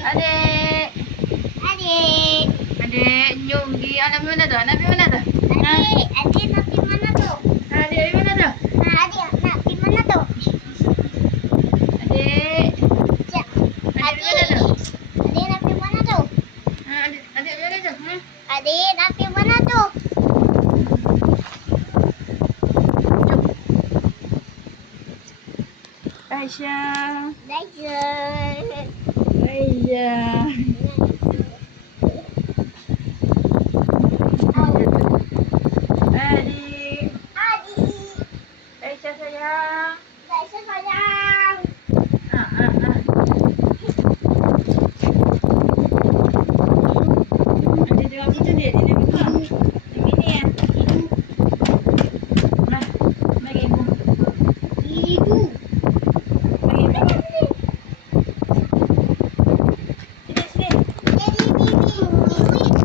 Adik. Adik. Adik, jom pergi. Anak pergi mana tu? Anak pergi mana tu? Adik nak pergi mana tu? Adik pergi mana tu? Adik nak pergi mana tu? Adik. Cak. Adik pergi mana tu? Adik nak pergi mana tu? Adik pergi mana tu? Adik nak pergi mana tu? Aisyah. Belajar. Aisyah. Adik. Adik. Aisyah sayang. Belajar sayang. Adik tengok situ dia. Dia nak buka. Yang ini ya. Nah, bagi ibu. Ibu. Bagi ibu. Sini, sini. Jadi bibi. Bibi.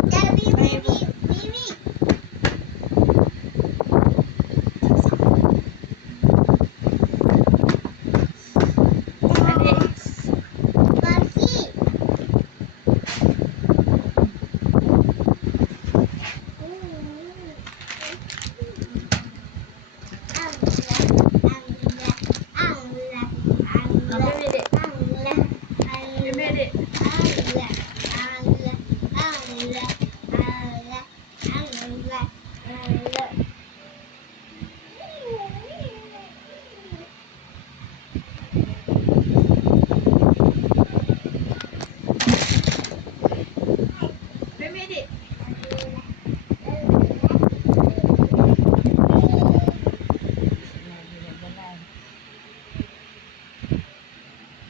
Jadi bibi. Bibi. Adik. Bagi. Ambil adik. Ambil adik. Ambil adik.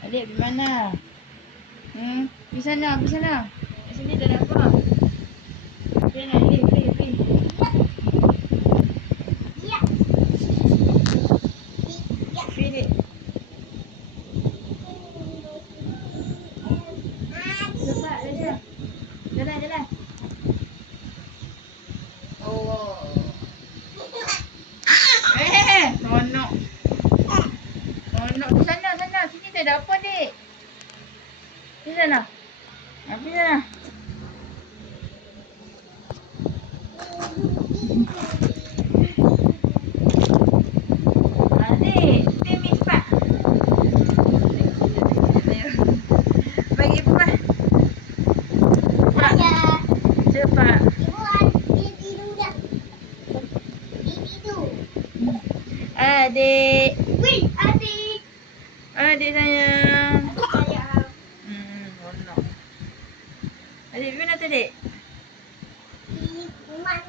Adik pergi mana? Pergi sana, pergi sana. Kat sini tak ada apa. Pergi sana, pergi. Pergi adik. Cepat, jalan. Jalan. Oh. Sonok. Sonok. Sana. Sini tak ada apa, Dik. Pergi sana. Pergi sana. Adik, pergi cepat. Bagi ibu lah. Cepat. Adik. Adik sayang. Sonok. Adik pergi mana tu, Dik? Di rumah